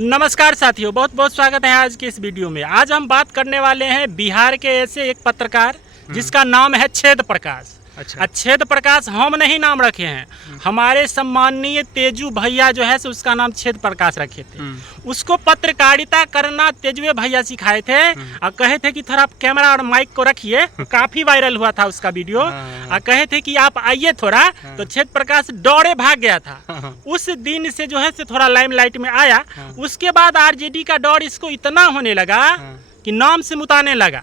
नमस्कार साथियों, बहुत बहुत स्वागत है आज के इस वीडियो में। आज हम बात करने वाले हैं बिहार के ऐसे एक पत्रकार जिसका नाम है छेद प्रकाश। अच्छा। छेद प्रकाश हम नहीं नाम रखे हैं, हमारे सम्माननीय तेजू भैया जो है सो उसका नाम छेद प्रकाश रखे थे। उसको पत्रकारिता करना तेजुए भैया सिखाए थे और कहे थे कि थोड़ा कैमरा और माइक को रखिए। काफी वायरल हुआ था उसका वीडियो और कहे थे कि आप आइए थोड़ा, तो छेद प्रकाश दौड़े भाग गया था। उस दिन से जो है से थोड़ा लाइमलाइट में आया। उसके बाद आरजेडी का दौर इसको इतना होने लगा कि नाम से मुताने लगा।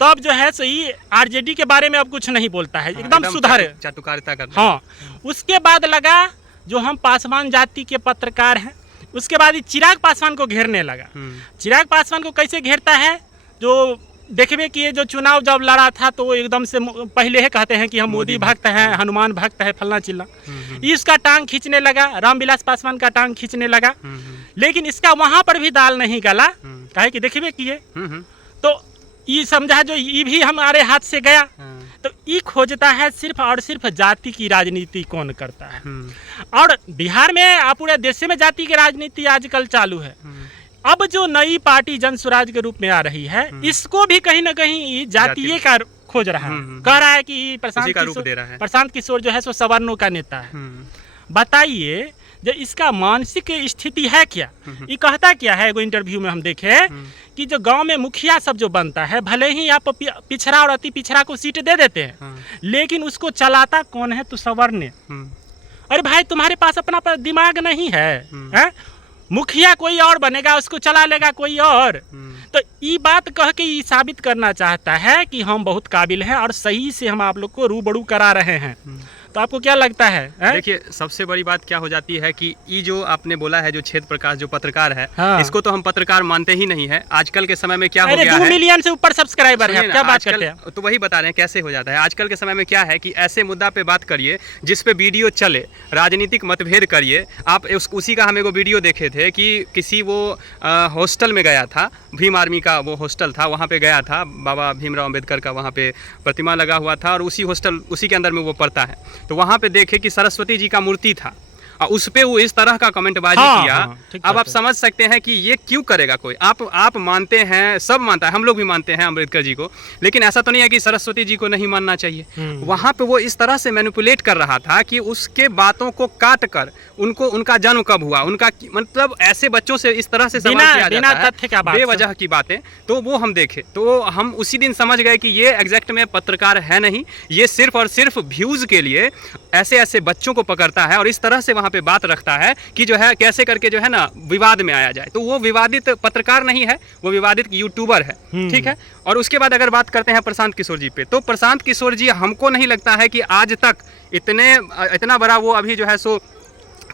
तब जो है सही आरजेडी के बारे में अब कुछ नहीं बोलता है, एकदम सुधारे चाटुकारिता करता। हाँ, उसके बाद लगा जो हम पासवान जाति के पत्रकार हैं, उसके बाद चिराग पासवान को घेरने लगा। चिराग पासवान को कैसे घेरता है, जो देखिए कि ये जो चुनाव जब लड़ा था तो वो एकदम से पहले ही कहते हैं कि हम मोदी भक्त हैं, हनुमान भक्त है, फलना चिल्ला। इसका टांग खींचने लगा, रामविलास पासवान का टांग खींचने लगा। लेकिन इसका वहां पर भी दाल नहीं गला, कहे कि देखिए किए तो ये समझा जो ये भी हमारे हाथ से गया। तो ये खोजता है सिर्फ और सिर्फ जाति की राजनीति कौन करता है। और बिहार में पूरे देश में जाति की राजनीति आजकल चालू है। अब जो नई पार्टी जन स्वराज के रूप में आ रही है, इसको भी कहीं ना कहीं जातीय का खोज रहा है। कह रहा है कि प्रशांत किशोर जो है सो सवर्णों का नेता है। बताइए जो इसका मानसिक स्थिति है क्या। ये कहता क्या है, एगो इंटरव्यू में हम देखे कि जो गांव में मुखिया सब जो बनता है, भले ही आप पिछड़ा और अति पिछड़ा को सीट दे देते हैं, लेकिन उसको चलाता कौन है, तो सवर्ण। अरे भाई तुम्हारे पास अपना दिमाग नहीं है? मुखिया कोई और बनेगा, उसको चला लेगा कोई और। तो ये बात कह के ये साबित करना चाहता है कि हम बहुत काबिल हैं और सही से हम आप लोग को रूबरू करा रहे हैं। तो आपको क्या लगता है? देखिए, सबसे बड़ी बात क्या हो जाती है कि ये जो आपने बोला है, जो छेद प्रकाश जो पत्रकार है, इसको तो हम पत्रकार मानते ही नहीं है। आजकल के समय में क्या हो गया है, 2 मिलियन से ऊपर सब्सक्राइबर है, क्या बात करते हैं? तो वही बता रहे हैं कैसे हो जाता है। आजकल के समय में क्या है कि ऐसे मुद्दा पे बात करिए जिस पे वीडियो चले, राजनीतिक मतभेद करिए। आप उसी का हम एगो वीडियो देखे थे कि किसी वो हॉस्टल में गया था, भीम आर्मी का वो हॉस्टल था, वहाँ पे गया था, बाबा भीमराव अम्बेडकर का वहाँ पे प्रतिमा लगा हुआ था और उसी के अंदर में वो पढ़ता है। तो वहाँ पे देखे कि सरस्वती जी का मूर्ति था और उस पे वो इस तरह का कमेंटबाजी किया। अब आप समझ सकते हैं कि ये क्यों करेगा कोई। आप मानते हैं, सब मानता है, हम लोग भी मानते हैं अम्बेडकर जी को, लेकिन ऐसा तो नहीं है कि सरस्वती जी को नहीं मानना चाहिए। वहाँ पे वो इस तरह से मैनिपुलेट कर रहा था कि उसके बातों को काट कर उनका जन्म कब हुआ, उनका मतलब ऐसे बच्चों से इस तरह से सवाल किया जाता है, बेवजह की बातें। तो वो हम देखे तो हम उसी दिन समझ गए कि ये एग्जैक्ट में पत्रकार है नहीं, ये सिर्फ और सिर्फ व्यूज के लिए ऐसे बच्चों को पकड़ता है और इस तरह से वहाँ पे बात रखता है कि जो है कैसे करके जो है ना विवाद में आया जाए। तो वो विवादित पत्रकार नहीं है, वो विवादित यूट्यूबर है। ठीक है। और उसके बाद अगर बात करते हैं प्रशांत किशोर जी पे, तो प्रशांत किशोर जी हमको नहीं लगता है कि आज तक इतना बड़ा वो अभी जो है सो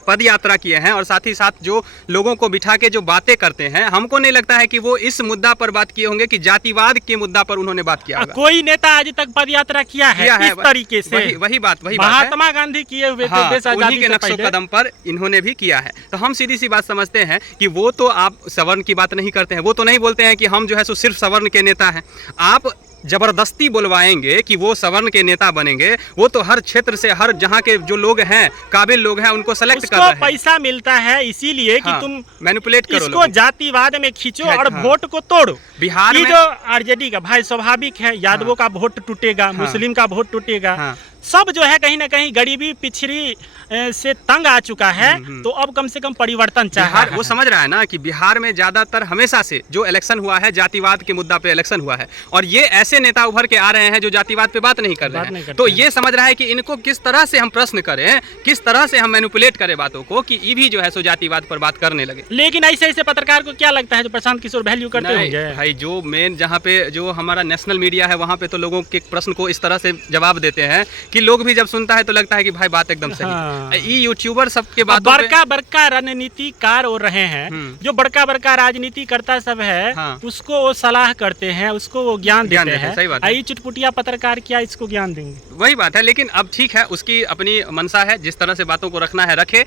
पद यात्रा किए हैं और साथ ही साथ जो लोगों को बिठा के जो बातें करते हैं, हमको नहीं लगता है कि वो इस मुद्दा पर बात किए होंगे कि जातिवाद के मुद्दा पर उन्होंने बात किया होगा। कोई नेता आज तक पद यात्रा किया है इस तरीके से? वही बात महात्मा गांधी किए हुए थे, उन्हीं के नक्शो कदम पर इन्होंने भी किया है। तो हम सीधी सी बात समझते हैं कि वो तो आप सवर्ण की बात नहीं करते हैं, वो तो नहीं बोलते हैं कि हम जो है सो सिर्फ सवर्ण के नेता हैं। आप जबरदस्ती बुलवाएंगे कि वो सवर्ण के नेता बनेंगे, वो तो हर क्षेत्र से, हर जहाँ के जो लोग हैं, काबिल लोग हैं, उनको सेलेक्ट कर रहे हैं। पैसा मिलता है इसीलिए कि तुम मैनिपुलेट करो, इसको जातिवाद में खींचो और वोट को तोड़ो। बिहार में जो आरजेडी का भाई स्वाभाविक है, यादवों का वोट टूटेगा, मुस्लिम का वोट टूटेगा, सब जो है कहीं ना कहीं गरीबी पिछड़ी से तंग आ चुका है। तो अब कम से कम परिवर्तन चाहे। वो समझ रहा है ना कि बिहार में ज्यादातर हमेशा से जो इलेक्शन हुआ है, जातिवाद के मुद्दा पे इलेक्शन हुआ है और ये ऐसे नेता उभर के आ रहे हैं जो जातिवाद पे बात नहीं कर रहे हैं। तो ये समझ रहा है कि इनको किस तरह से हम प्रश्न करें, किस तरह से हम मैनिपुलेट करें बातों को कि ये भी जो है सो जातिवाद पर बात करने लगे। लेकिन ऐसे पत्रकार को क्या लगता है जो प्रशांत किशोर वैल्यू करते होंगे? भाई जो मेन जहाँ पे जो हमारा नेशनल मीडिया है, वहाँ पे तो लोगों के प्रश्न को इस तरह से जवाब देते हैं कि लोग भी जब सुनता है तो लगता है कि भाई बात एकदम सही। ये यूट्यूबर सबके बातों पे बड़का रणनीतिकार हो रहे हैं, जो बड़का राजनीति करता सब है, उसको वो सलाह करते हैं, उसको वो ज्ञान देते हैं। सही बात है। ये चुटपुटिया पत्रकार क्या इसको ज्ञान देंगे? वही बात है। लेकिन अब ठीक है, उसकी अपनी मनसा है, जिस तरह से बातों को रखना है रखे।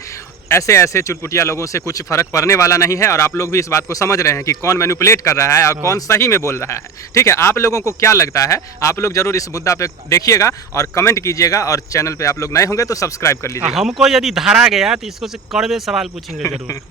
ऐसे चुटपुटिया लोगों से कुछ फर्क पड़ने वाला नहीं है और आप लोग भी इस बात को समझ रहे हैं कि कौन मैनिपुलेट कर रहा है और कौन सही में बोल रहा है। ठीक है, आप लोगों को क्या लगता है, आप लोग जरूर इस मुद्दा पे देखिएगा और कमेंट कीजिएगा और चैनल पे आप लोग नए होंगे तो सब्सक्राइब कर लीजिएगा। हमको यदि धारा गया तो इसको से कड़वे सवाल पूछेंगे जरूर।